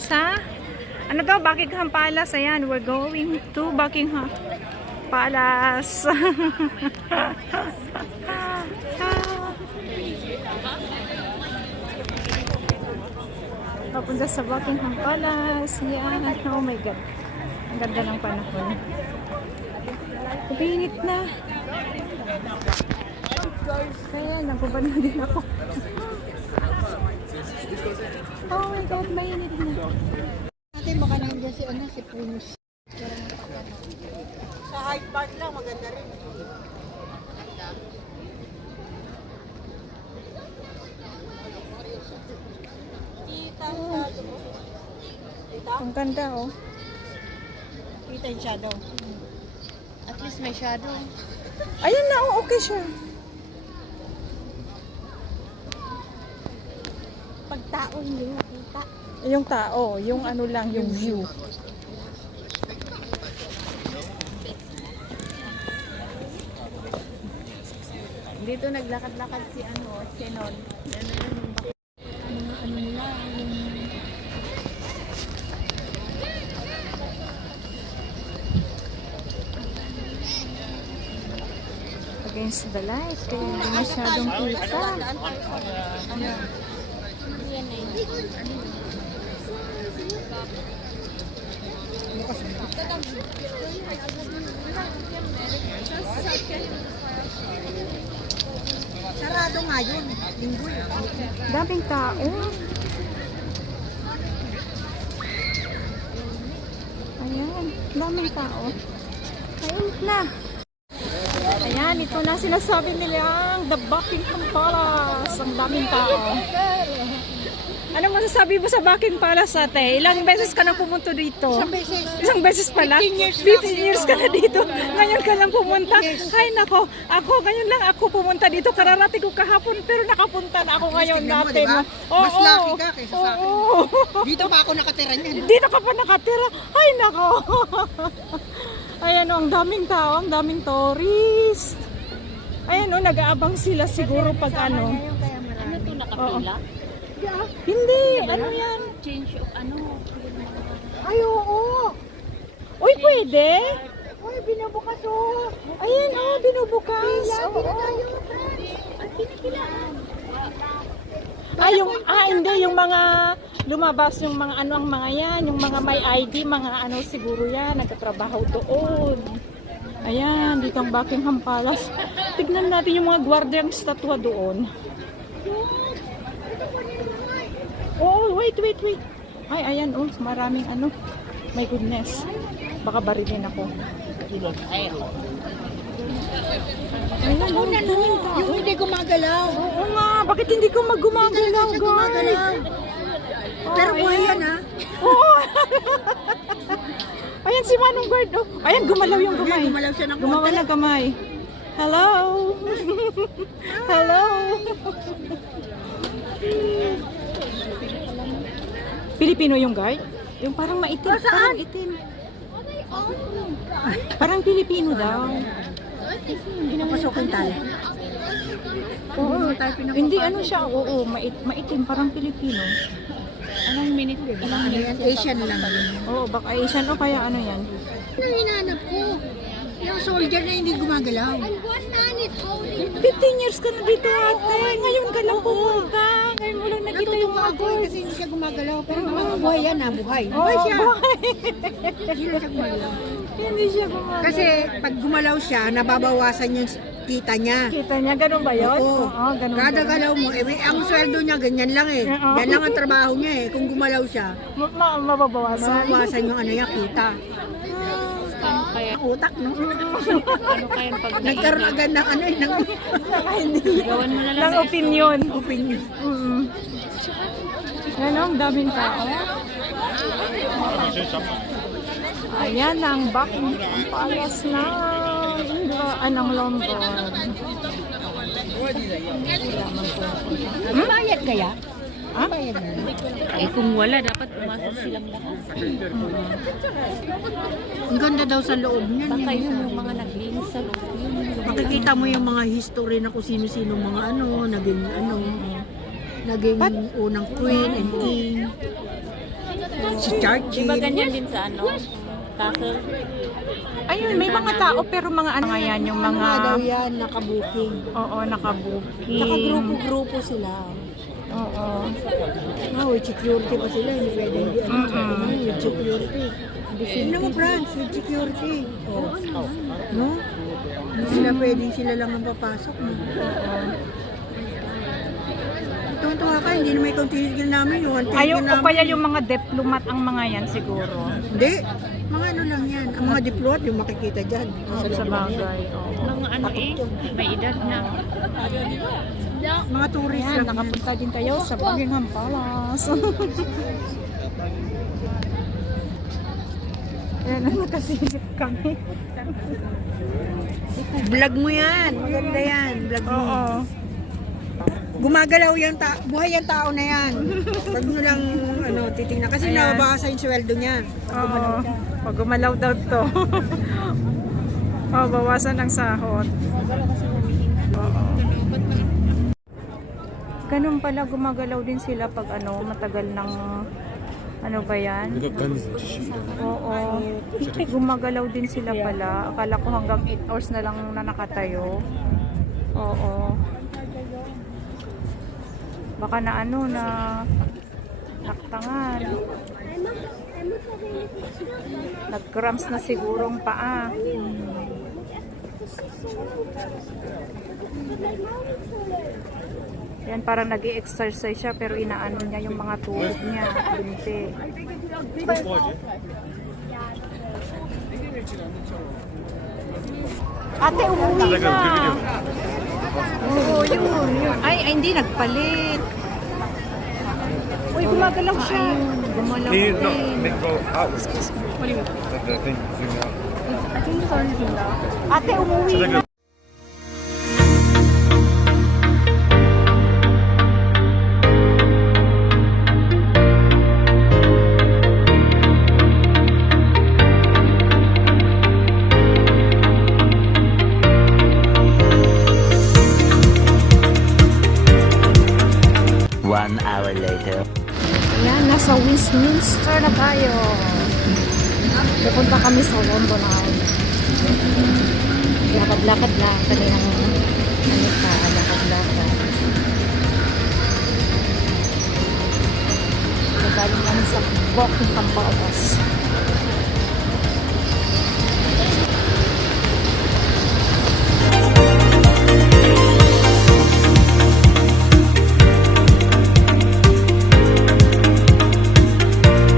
sa ano to, Buckingham Palace. Ayan, we're going to Buckingham Palace. Papunta sa Buckingham Palace. Yan. Oh my God. Ang ganda ng panahon. Pinit na. Kaya, nagubad na din ako. Oh my God, mainit na. Natin baka nandiyan si Punos. Sa Hyde Park lang, maganda rin. Ang ganda, oh. Kita yung shadow. At least may shadow. Ayun na, oh, okay siya. Pag tao hindi makita. Yung tao, yung ano lang, yung view. Dito naglakad-lakad si Chenon. Ano nila, Against the light, kaya hindi masyadong kita. Sarado nga yun. Linggo yun. Daming tao. Ayan, daming tao. Ayun na. Ayan, ito na sinasabi nilang The Buckingham Palace. Ang daming tao. Ano masasabi mo sa Buckingham Palace, ate? Ilang beses ka na pumunta dito? Isang beses pala? 15 years ka na dito. Ngayon ka lang pumunta. Ay nako, ako ngayon lang ako pumunta dito. Kararating ko kahapon pero nakapunta na ako ngayon Tingnan mo, natin. diba? Oo, Mas lucky ka kaysa sa akin. oo. Dito pa ako nakatira niyan. Dito ka pa nakatira. Ay nako. Ayan o, ang daming tao, ang daming tourist. Ayan o, nag-aabang sila siguro pag ano. Ano to nakapila? Hindi, ano yan? Change of Ay, oo. Uy, pwede? Uy, binubukas o. Ayan o, binubukas. Hindi, yung mga lumabas, yung mga ano ang mga yan, yung mga may ID, mga ano siguro yan, nagtatrabaho doon. Ayan, dito ang Buckingham Palace. Tignan natin yung mga gwardyang statwa doon. Oh, wait. Ay, ayan, oh, maraming ano. My goodness. Baka barilin ako. Ayan, oh, Yung hindi gumagalaw. oo nga, bakit hindi ko maggumagalaw, guys? Pero buhay yan, ha? Oo. Ayan si Manong Bird, oh. Ayan, gumalaw yung kamay. Gumalaw siya ng Gumawa konti. na kamay. Hello? Hello? Pilipino yung guard? Yung parang maitim. Parang itim. Parang Pilipino daw. Papasokin tayo. Oo, hindi ano siya. Oo, maitim. Parang Pilipino. Anong minute ba? Ano yan? Asian lang. Oo, baka Asian o kaya ano yan. Ano hinanap ko? Yung soldier na hindi gumagalaw. 15 years ka na dito, ate. Ngayon ka lang pumunta. Ngayon mo lang nakita yung mga Ako kasi hindi siya gumagalaw. Pero buhay yan, ha? Buhay. Buhay Oo, siya. buhay. Hindi na siya gumagalaw. Hindi siya gumagalaw. Kasi pag gumalaw siya, nababawasan yung kita niya. Kita niya, ganun ba yun? Oo. Ganun. Kada galaw mo, ang sweldo niya ganyan lang eh. Oo. Yan lang ang trabaho niya eh. Kung gumalaw siya, Mababawasan. mabawasan yung ano niya, kita. Kaya, Ang utak, no? ano kaya pag Nagkaroon agad ng ano eh, ng gawan mo na lang Ng opinion. opinion. Yan o, ang daming tao. Ayan ang Buckingham Palace na anong London. Bayad kaya? Ha? Eh kung wala, dapat pumasok silang lahat. Ang ganda daw sa loob niyan. Baka yun yung mga naglinis sa loob. Makikita mo yung mga history na kung sino-sino mga naging unang queen and king. Si Charchi. Di ba ganyan din sa ano? Castle? Ayun, may mga tao pero mga ano nga yan, yung Ano nga daw mga... yan, nakabuking. Oo, nakabooking. Nakagrupo-grupo sila. Oo. With security pa sila, hindi pwede hindi with security. Hindi mo, Franz, with security. Oh. No? Hindi sila pwedeng sila lang ang papasok. No? Tuntua ka, hindi na may tigil namin. Yung Ayun, o kaya yung mga diplomat ang mga yan siguro. Hindi. Mga ano lang yan. Ang mga diplomat, yung makikita dyan. Sa bagay. Oo. Mga ano may edad na. Mga tourist Ayan, lang. nakapunta din kayo sa Buckingham Palace. Ayan, nakasilip kami. Vlog mo yan. Maganda yan. Vlog mo. Oo. Gumagalaw yung buhay yung tao na yan. Pag mo lang titingnan. Kasi Ayan. nababasa yung sweldo niya. Oo. Pag gumalaw daw to. Bawasan ang sahod. Oo. Ganun pala, gumagalaw din sila pag matagal ng ano ba yan? Oo. Gumagalaw din sila pala. Akala ko hanggang 8 hours na lang na nakatayo. Oo. Baka na naktangan. Nag-cramps na sigurong paa. Yan, parang nag-i-exercise siya pero inaano niya yung mga tuhod niya. Binti. Ate, umuwi na. Oo, yun. Ay, hindi, nagpalit. Uy, gumagalaw siya. Gumalaw din. I think it's already now. Ate, umuwi na. One hour later. Ayan, nasa Westminster na tayo. Pupunta kami sa London Eye. Lakad-lakad lang. Kaninang lakad-lakad. Nagaling kami sa Buckingham Palace.